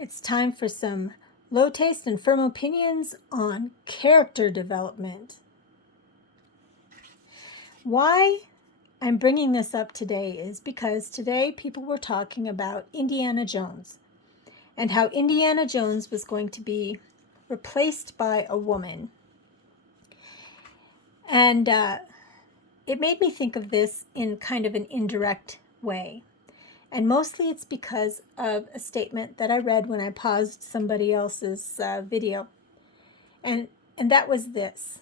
It's time for some low taste and firm opinions on character development. Why I'm bringing this up today is because today people were talking about Indiana Jones and how Indiana Jones was going to be replaced by a woman. And it made me think of this in kind of an indirect way. And mostly it's because of a statement that I read when I paused somebody else's video. And that was this.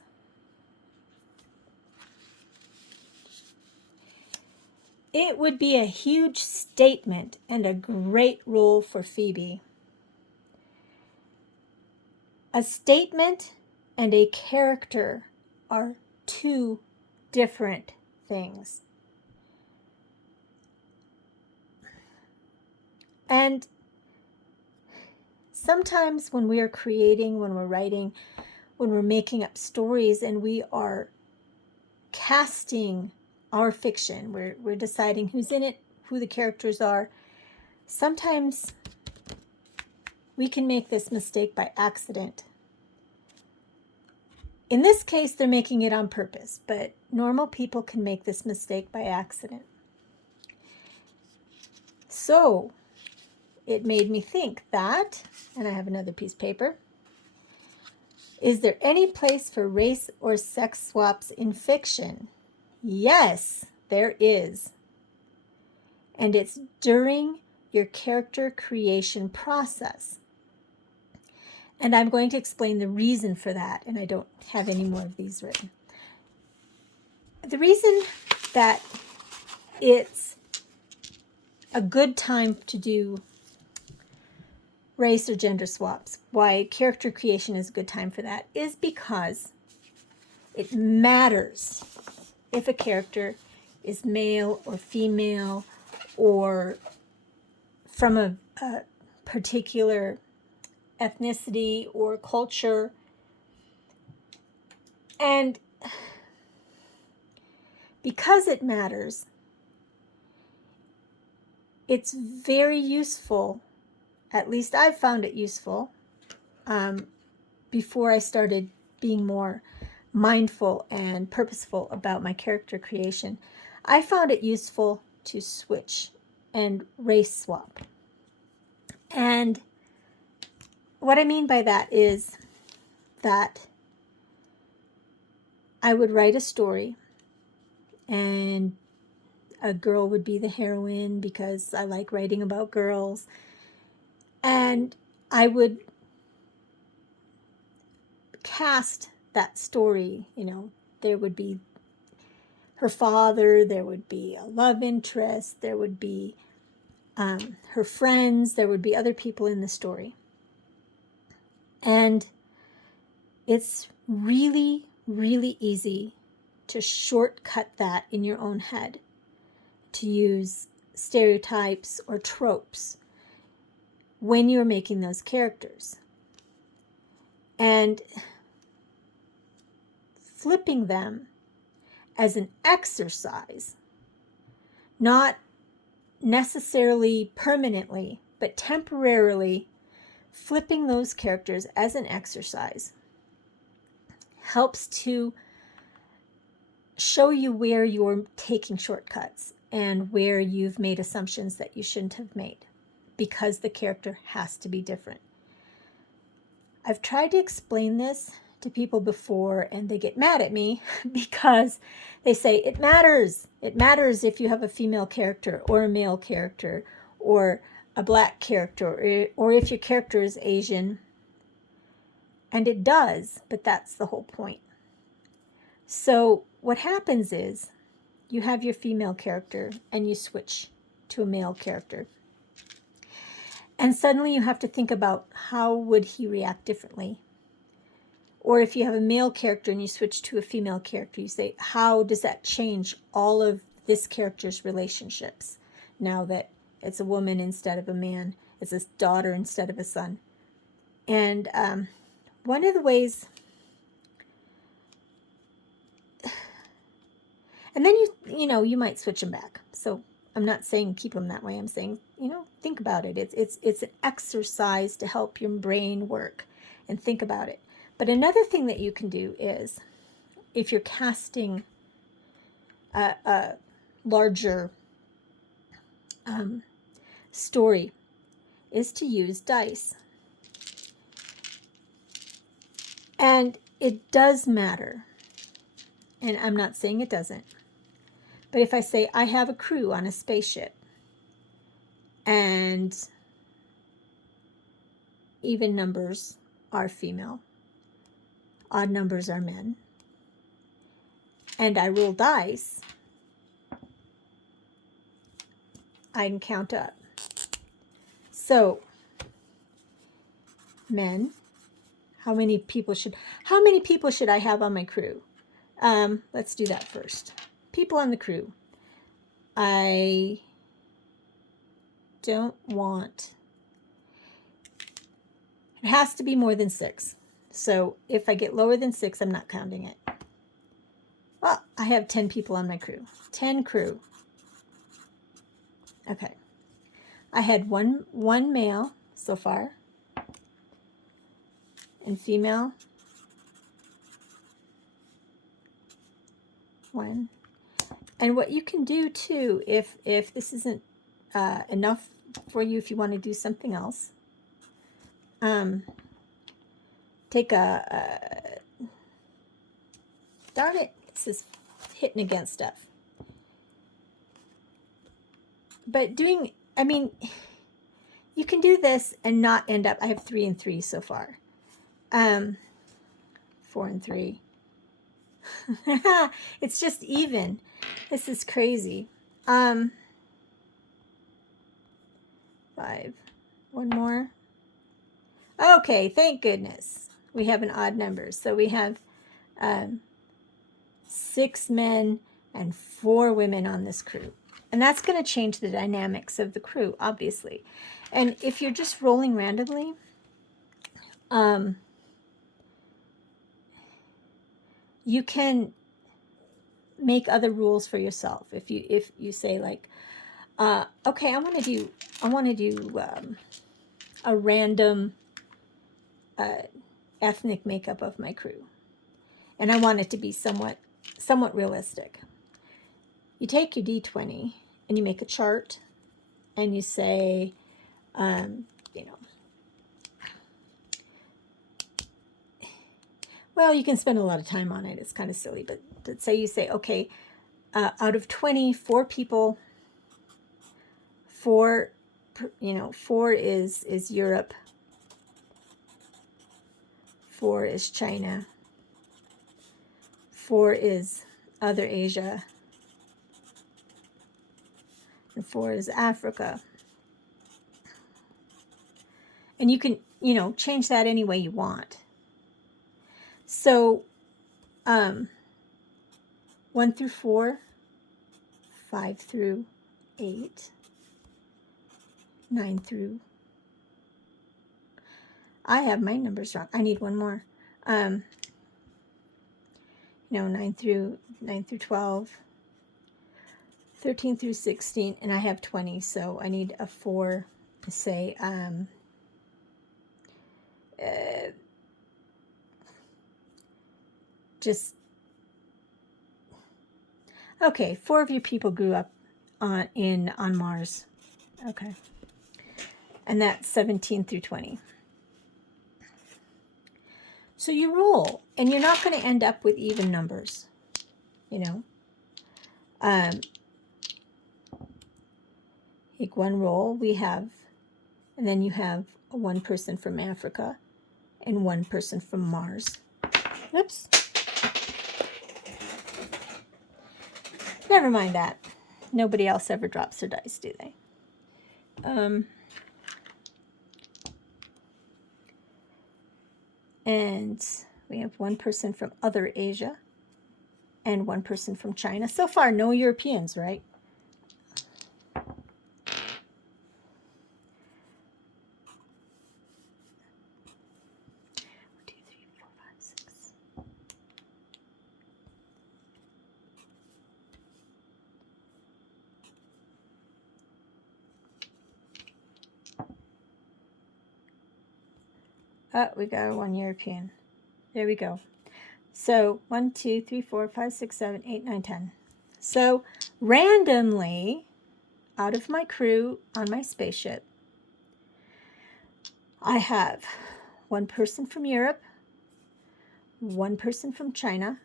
It would be a huge statement and a great role for Phoebe. A statement and a character are two different things. And sometimes when we are creating, when we're writing, when we're making up stories and we are casting our fiction, we're deciding who's in it, who the characters are, sometimes we can make this mistake by accident. In this case, they're making it on purpose, but normal people can make this mistake by accident. So it made me think that, and I have another piece of paper, is there any place for race or sex swaps in fiction? Yes, there is. And it's during your character creation process. And I'm going to explain the reason for that, and I don't have any more of these written. The reason that it's a good time to do race or gender swaps, why character creation is a good time for that, is because it matters if a character is male or female or from a particular ethnicity or culture. And because it matters, it's very useful, at least I've found it useful, before I started being more mindful and purposeful about my character creation. I found it useful to switch and race swap. And what I mean by that is that I would write a story and a girl would be the heroine because I like writing about girls. And I would cast that story, there would be her father, there would be a love interest, there would be her friends, there would be other people in the story. And it's really, really easy to shortcut that in your own head, to use stereotypes or tropes when you're making those characters. And flipping them as an exercise, not necessarily permanently, but temporarily flipping those characters as an exercise helps to show you where you're taking shortcuts and where you've made assumptions that you shouldn't have made, because the character has to be different. I've tried to explain this to people before and they get mad at me because they say it matters. It matters if you have a female character or a male character or a black character or if your character is Asian. And it does, but that's the whole point. So what happens is you have your female character and you switch to a male character. And suddenly you have to think about how would he react differently. Or if you have a male character and you switch to a female character, you say, how does that change all of this character's relationships now that it's a woman instead of a man, it's a daughter instead of a son? And one of the ways, and then you might switch them back. So I'm not saying keep them that way. I'm saying think about it. It's an exercise to help your brain work and think about it. But another thing that you can do is, if you're casting a larger story, is to use dice. And it does matter. And I'm not saying it doesn't. But if I say I have a crew on a spaceship, and even numbers are female, odd numbers are men, and I roll dice, I can count up. So, men, how many people should I have on my crew? Let's do that first. People on the crew. I don't want, it has to be more than 6. So if I get lower than 6, I'm not counting it. Well, I have 10 people on my crew. 10 crew. Okay. I had one male so far, and female 1. And what you can do too, if this isn't enough for you, if you want to do something else, take a darn it, this is hitting against stuff. But you can do this and not end up, I have 3 and 3 so far. 4 and 3. It's just even. This is crazy. 5. One more. Okay, thank goodness. We have an odd number. So we have 6 men and 4 women on this crew. And that's going to change the dynamics of the crew, obviously. And if you're just rolling randomly, you can make other rules for yourself. If you say like, okay, I want to do a random ethnic makeup of my crew, and I want it to be somewhat realistic. You take your D20 and you make a chart, and you say, well, you can spend a lot of time on it. It's kind of silly, but say you say, okay, out of 20, 4 people, 4 is Europe, 4 is China, 4 is other Asia, and 4 is Africa. And you can, change that any way you want. So, 1 through 4, 5 through 8, 9 through, I have my numbers wrong. I need one more. 9 through 12, 13 through 16, and I have 20, so I need a 4 to say, okay, 4 of your people grew up on Mars. Okay. And that's 17 through 20. So you roll, and you're not going to end up with even numbers, Take one roll, and then you have 1 person from Africa and 1 person from Mars. Oops. Never mind that. Nobody else ever drops their dice, do they? And we have 1 person from other Asia and 1 person from China. So far, no Europeans, right? Oh, we got one European. There we go. So 1, 2, 3, 4, 5, 6, 7, 8, 9, 10. So randomly, out of my crew on my spaceship, I have one person from Europe, one person from China,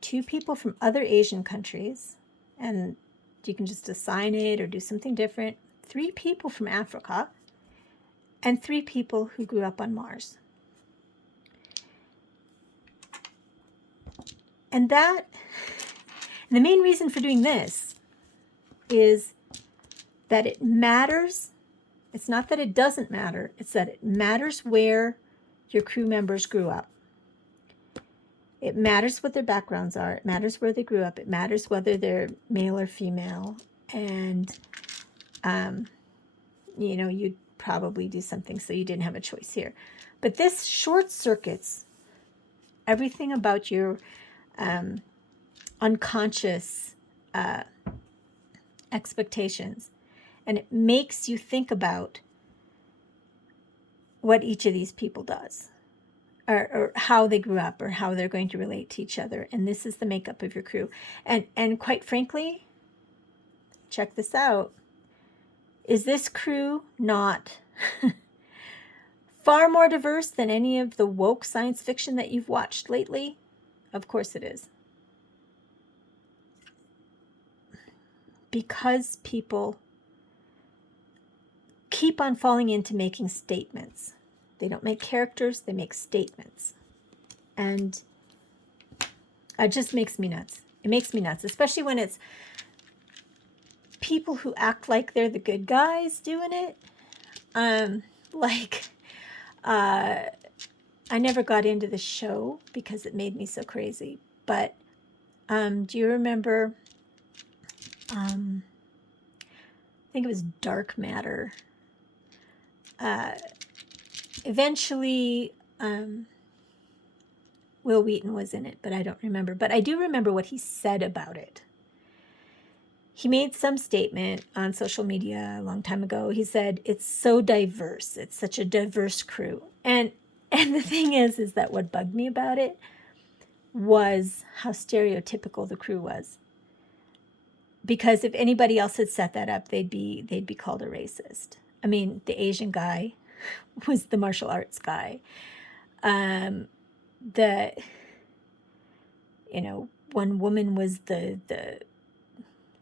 2 people from other Asian countries, and you can just assign it or do something different, 3 people from Africa, and 3 people who grew up on Mars. And the main reason for doing this is that it matters. It's not that it doesn't matter. It's that it matters where your crew members grew up. It matters what their backgrounds are. It matters where they grew up. It matters whether they're male or female. And, you'd probably do something so you didn't have a choice here. But this short circuits everything about your unconscious expectations. And it makes you think about what each of these people does, or how they grew up, or how they're going to relate to each other. And this is the makeup of your crew. And quite frankly, check this out. Is this crew not far more diverse than any of the woke science fiction that you've watched lately? Of course it is. Because people keep on falling into making statements. They don't make characters, they make statements. And it just makes me nuts. It makes me nuts, especially when it's people who act like they're the good guys doing it. I never got into the show because it made me so crazy. But do you remember, I think it was Dark Matter. Eventually, Will Wheaton was in it, but I don't remember. But I do remember what he said about it. He made some statement on social media a long time ago. He said, it's so diverse. It's such a diverse crew. And the thing is that what bugged me about it was how stereotypical the crew was. Because if anybody else had set that up, they'd be called a racist. I mean, the Asian guy was the martial arts guy. One woman was the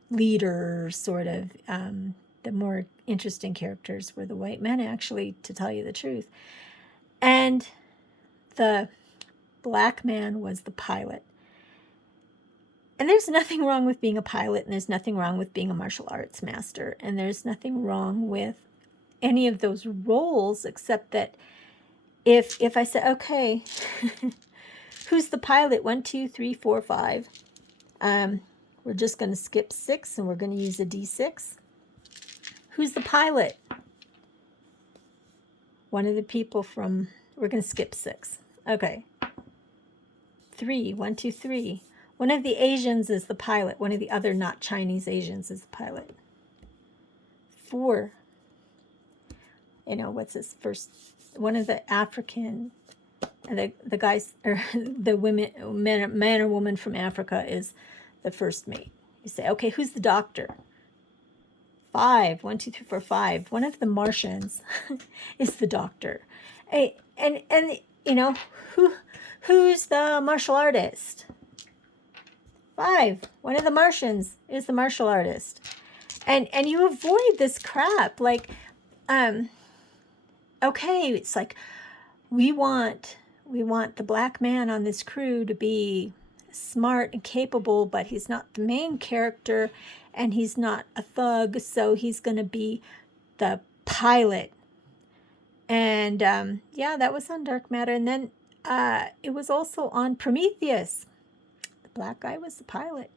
leader, sort of. The more interesting characters were the white men, actually, to tell you the truth. And the black man was the pilot. And there's nothing wrong with being a pilot, and there's nothing wrong with being a martial arts master, and there's nothing wrong with any of those roles, except that if I said, okay, who's the pilot? 1, 2, 3, 4, 5. We're just going to skip 6, and we're going to use a D6. Who's the pilot? One of the people from, we're going to skip 6. Okay. 3, 1, 2, 3. One of the Asians is the pilot. One of the other not Chinese Asians is the pilot. 4. What's his first? One of the African, the guys, or the man or woman from Africa is the first mate. You say, okay, who's the doctor? 5. 1, 2, 3, 4, 5. One of the Martians is the doctor. Hey, and who's the martial artist? 5. One of the Martians is the martial artist. And you avoid this crap. Like, okay, it's like we want the black man on this crew to be smart and capable, but he's not the main character and he's not a thug, so he's going to be the pilot. And that was on Dark Matter. And then it was also on Prometheus. The black guy was the pilot.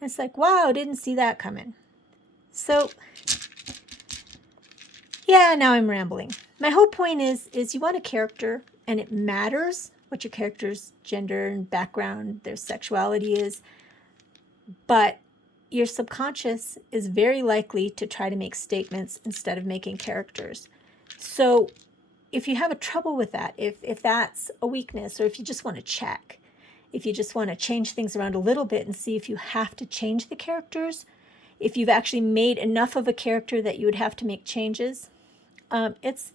And it's like, wow, didn't see that coming. So, yeah, now I'm rambling. My whole point is you want a character, and it matters what your character's gender and background, their sexuality is, but your subconscious is very likely to try to make statements instead of making characters. So if you have a trouble with that, if that's a weakness, or if you just want to check, if you just want to change things around a little bit and see if you have to change the characters, if you've actually made enough of a character that you would have to make changes, it's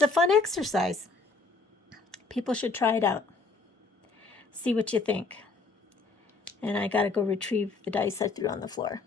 a fun exercise. People should try it out. See what you think. And I got to go retrieve the dice I threw on the floor.